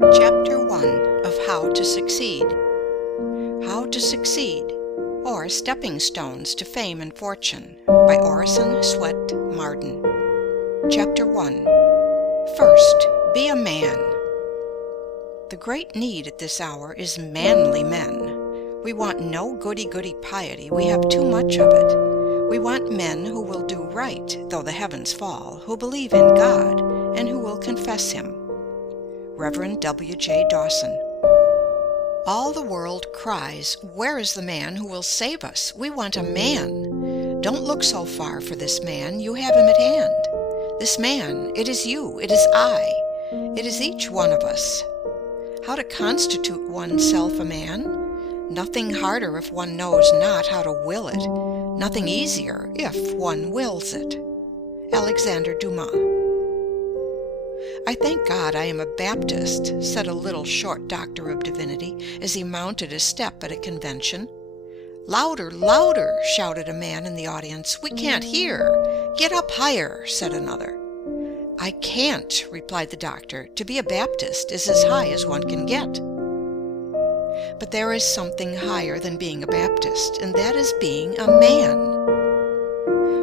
Chapter 1 of How to Succeed. How to Succeed, or Stepping Stones to Fame and Fortune, by Orison Swett Marden. Chapter 1. First, be a man. The great need at this hour is manly men. We want no goody-goody piety, we have too much of it. We want men who will do right, though the heavens fall, who believe in God, and who will confess Him. Reverend W. J. Dawson. All the world cries, "Where is the man who will save us? We want a man." Don't look so far for this man, you have him at hand. This man, it is you, it is I, it is each one of us. How to constitute oneself a man? Nothing harder if one knows not how to will it. Nothing easier if one wills it. Alexander Dumas. "I thank God I am a Baptist," said a little short doctor of divinity, as he mounted a step at a convention. "Louder, louder!" shouted a man in the audience. "We can't hear." "Get up higher," said another. "I can't," replied the doctor. "To be a Baptist is as high as one can get." But there is something higher than being a Baptist, and that is being a man.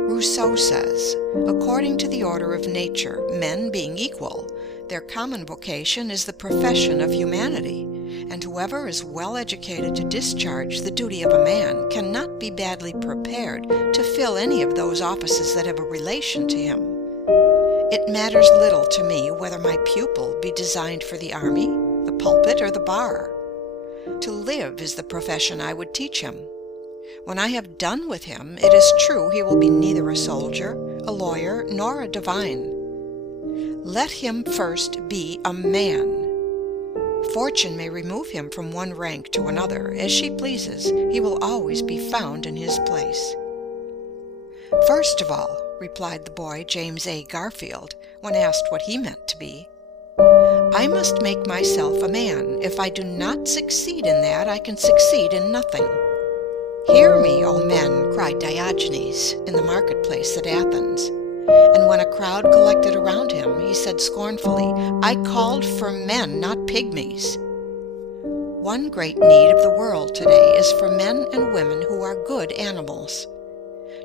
Rousseau says, "According to the order of nature, men being equal, their common vocation is the profession of humanity, and whoever is well educated to discharge the duty of a man cannot be badly prepared to fill any of those offices that have a relation to him. It matters little to me whether my pupil be designed for the army, the pulpit, or the bar. To live is the profession I would teach him. When I have done with him, it is true he will be neither a soldier, a lawyer, nor a divine. Let him first be a man. Fortune may remove him from one rank to another, as she pleases. He will always be found in his place." "First of all," replied the boy James A. Garfield, when asked what he meant to be, "I must make myself a man. If I do not succeed in that, I can succeed in nothing." "Hear me, O men," cried Diogenes in the marketplace at Athens. And when a crowd collected around him, he said scornfully, "I called for men, not pygmies." One great need of the world today is for men and women who are good animals.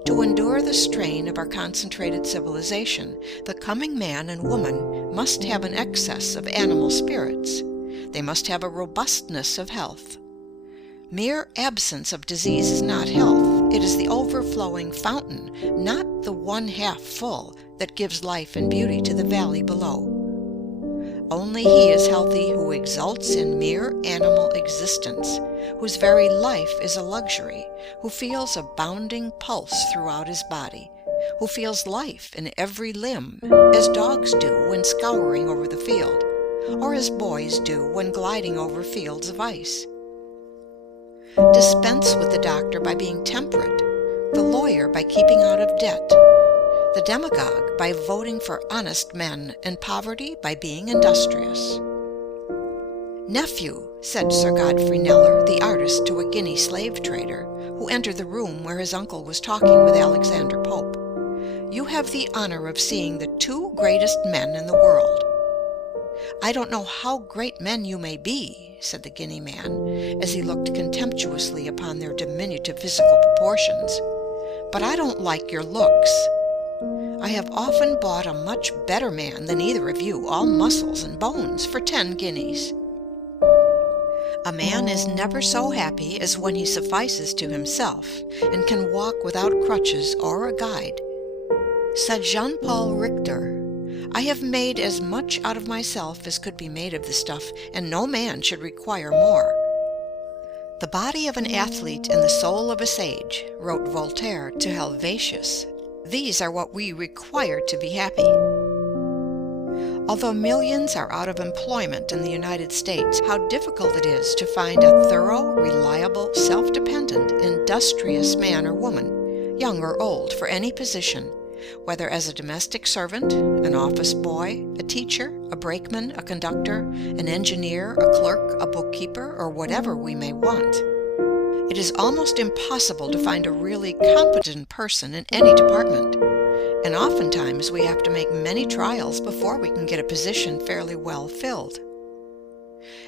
To endure the strain of our concentrated civilization, the coming man and woman must have an excess of animal spirits. They must have a robustness of health. Mere absence of disease is not health. It is the overflowing fountain, not the one half full, that gives life and beauty to the valley below. Only he is healthy who exults in mere animal existence, whose very life is a luxury, who feels a bounding pulse throughout his body, who feels life in every limb, as dogs do when scouring over the field, or as boys do when gliding over fields of ice. Dispense with the doctor by being temperate, the lawyer by keeping out of debt, the demagogue by voting for honest men, and poverty by being industrious. "Nephew," said Sir Godfrey Kneller, the artist, to a Guinea slave trader, who entered the room where his uncle was talking with Alexander Pope, "you have the honor of seeing the two greatest men in the world." "I don't know how great men you may be," said the Guinea man, as he looked contemptuously upon their diminutive physical proportions, "but I don't like your looks. I have often bought a much better man than either of you, all muscles and bones, for 10 guineas. A man is never so happy as when he suffices to himself, and can walk without crutches or a guide. Said Jean-Paul Richter, "I have made as much out of myself as could be made of the stuff, and no man should require more." "The body of an athlete and the soul of a sage," wrote Voltaire to Helvetius. "These are what we require to be happy." Although millions are out of employment in the United States, how difficult it is to find a thorough, reliable, self-dependent, industrious man or woman, young or old, for any position, whether as a domestic servant, an office boy, a teacher, a brakeman, a conductor, an engineer, a clerk, a bookkeeper, or whatever we may want. It is almost impossible to find a really competent person in any department, and oftentimes we have to make many trials before we can get a position fairly well filled.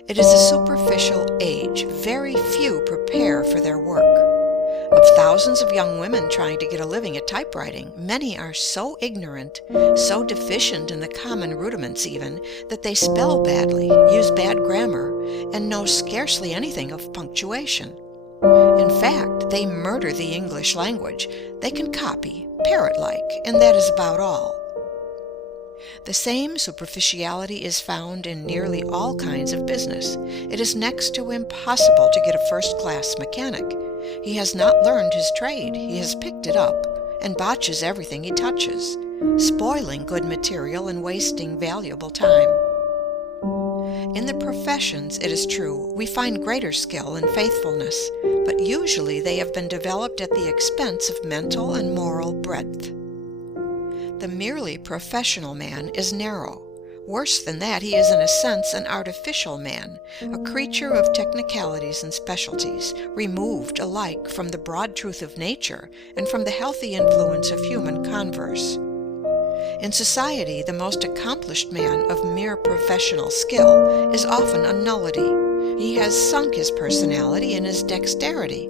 It is a superficial age. Very few prepare for their work. Of thousands of young women trying to get a living at typewriting, many are so ignorant, so deficient in the common rudiments even, that they spell badly, use bad grammar, and know scarcely anything of punctuation. In fact, they murder the English language. They can copy, parrot-like, and that is about all. The same superficiality is found in nearly all kinds of business. It is next to impossible to get a first-class mechanic. He has not learned his trade. He has picked it up, and botches everything he touches, spoiling good material and wasting valuable time. In the professions, it is true, we find greater skill and faithfulness, but usually they have been developed at the expense of mental and moral breadth. The merely professional man is narrow. Worse than that, he is in a sense an artificial man, a creature of technicalities and specialties, removed alike from the broad truth of nature and from the healthy influence of human converse. In society, the most accomplished man of mere professional skill is often a nullity. He has sunk his personality in his dexterity.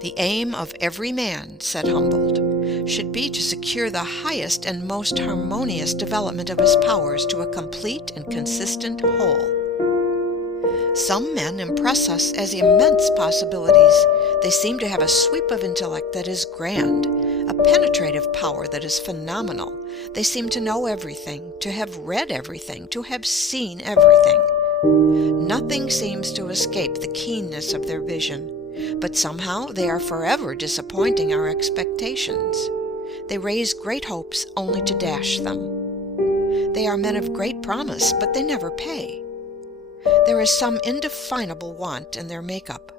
The aim of every man, said Humboldt, should be to secure the highest and most harmonious development of his powers to a complete and consistent whole. Some men impress us as immense possibilities. They seem to have a sweep of intellect that is grand, a penetrative power that is phenomenal. They seem to know everything, to have read everything, to have seen everything. Nothing seems to escape the keenness of their vision. But somehow they are forever disappointing our expectations. They raise great hopes only to dash them. They are men of great promise, but they never pay. There is some indefinable want in their makeup.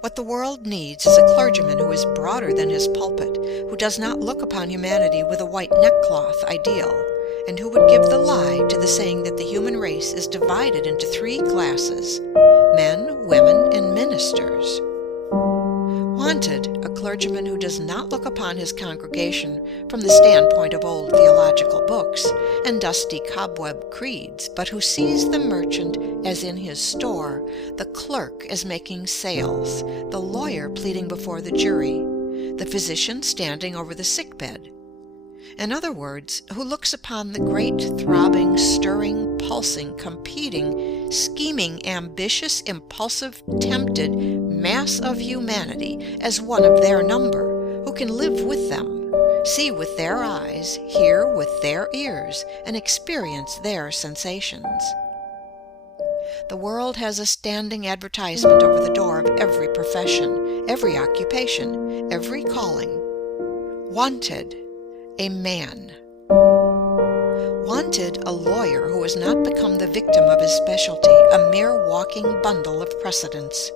What the world needs is a clergyman who is broader than his pulpit, who does not look upon humanity with a white neckcloth ideal, and who would give the lie to the saying that the human race is divided into three classes: men, women, and ministers. Wanted, a clergyman who does not look upon his congregation from the standpoint of old theological books and dusty cobweb creeds, but who sees the merchant as in his store, the clerk as making sales, the lawyer pleading before the jury, the physician standing over the sick-bed. In other words, who looks upon the great, throbbing, stirring, pulsing, competing, scheming, ambitious, impulsive, tempted mass of humanity as one of their number, who can live with them, see with their eyes, hear with their ears, and experience their sensations. The world has a standing advertisement over the door of every profession, every occupation, every calling. Wanted, a man. Wanted, a lawyer who has not become the victim of his specialty, a mere walking bundle of precedents.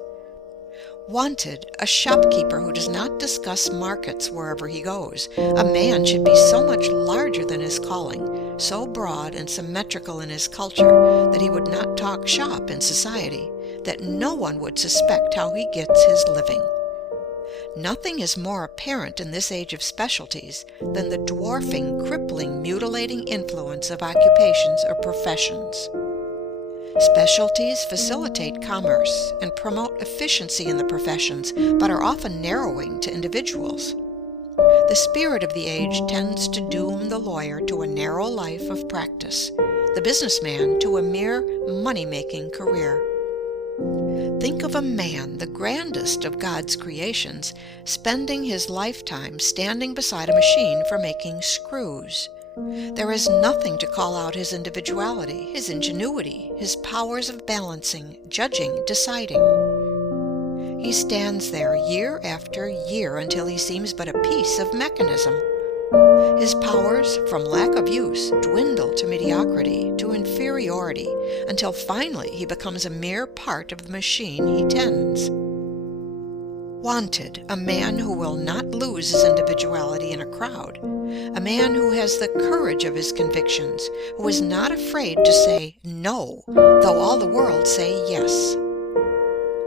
Wanted, a shopkeeper who does not discuss markets wherever he goes. A man should be so much larger than his calling, so broad and symmetrical in his culture, that he would not talk shop in society, that no one would suspect how he gets his living. Nothing is more apparent in this age of specialties than the dwarfing, crippling, mutilating influence of occupations or professions. Specialties facilitate commerce and promote efficiency in the professions, but are often narrowing to individuals. The spirit of the age tends to doom the lawyer to a narrow life of practice, the businessman to a mere money-making career. Think of a man, the grandest of God's creations, spending his lifetime standing beside a machine for making screws. There is nothing to call out his individuality, his ingenuity, his powers of balancing, judging, deciding. He stands there year after year until he seems but a piece of mechanism. His powers, from lack of use, dwindle to mediocrity, to inferiority, until finally he becomes a mere part of the machine he tends. Wanted, a man who will not lose his individuality in a crowd, a man who has the courage of his convictions, who is not afraid to say no, though all the world say yes.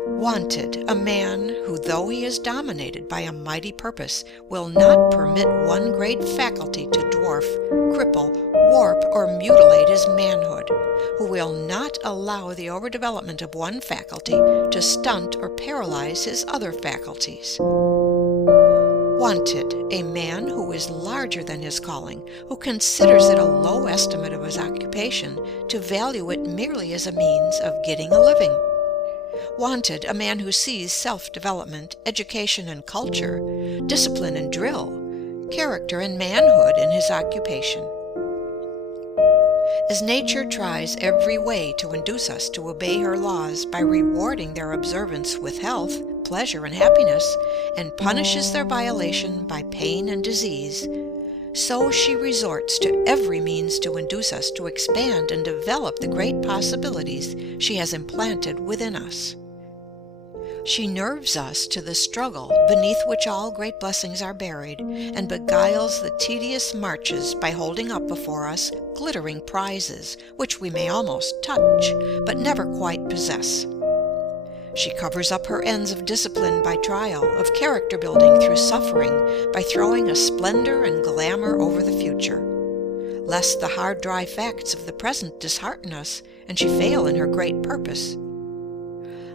Wanted, a man who, though he is dominated by a mighty purpose, will not permit one great faculty to dwarf, cripple, warp, or mutilate his manhood, who will not allow the overdevelopment of one faculty to stunt or paralyze his other faculties. Wanted, a man who is larger than his calling, who considers it a low estimate of his occupation to value it merely as a means of getting a living. Wanted, a man who sees self-development, education and culture, discipline and drill, character and manhood in his occupation. As nature tries every way to induce us to obey her laws by rewarding their observance with health, pleasure, and happiness, and punishes their violation by pain and disease, so she resorts to every means to induce us to expand and develop the great possibilities she has implanted within us. She nerves us to the struggle beneath which all great blessings are buried, and beguiles the tedious marches by holding up before us glittering prizes which we may almost touch, but never quite possess. She covers up her ends of discipline by trial, of character building through suffering, by throwing a splendor and glamour over the future, lest the hard, dry facts of the present dishearten us, and she fail in her great purpose.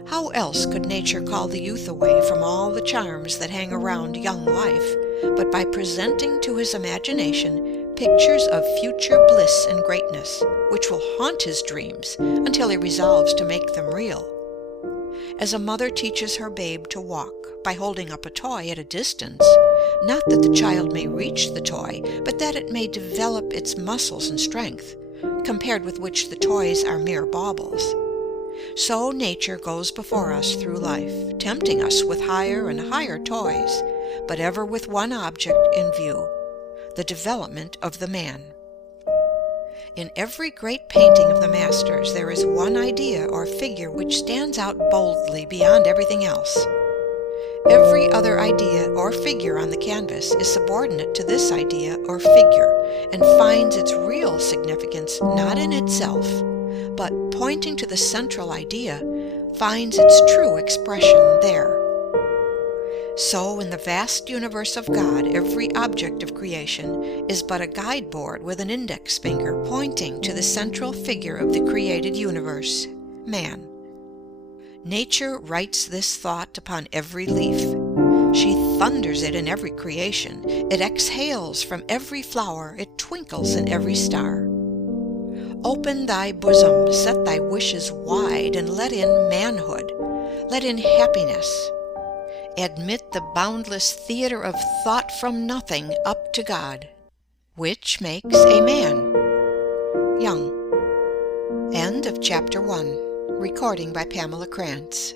How else could nature call the youth away from all the charms that hang around young life, but by presenting to his imagination pictures of future bliss and greatness, which will haunt his dreams until he resolves to make them real? As a mother teaches her babe to walk by holding up a toy at a distance, not that the child may reach the toy, but that it may develop its muscles and strength, compared with which the toys are mere baubles. So nature goes before us through life, tempting us with higher and higher toys, but ever with one object in view, the development of the man. In every great painting of the masters there is one idea or figure which stands out boldly beyond everything else. Every other idea or figure on the canvas is subordinate to this idea or figure, and finds its real significance not in itself, but, pointing to the central idea, finds its true expression there. So in the vast universe of God, every object of creation is but a guide-board with an index finger pointing to the central figure of the created universe, man. Nature writes this thought upon every leaf. She thunders it in every creation. It exhales from every flower. It twinkles in every star. Open thy bosom, set thy wishes wide, and let in manhood, let in happiness. Admit the boundless theater of thought from nothing up to God, which makes a man. Young. End of Chapter 1. Recording by Pamela Krantz.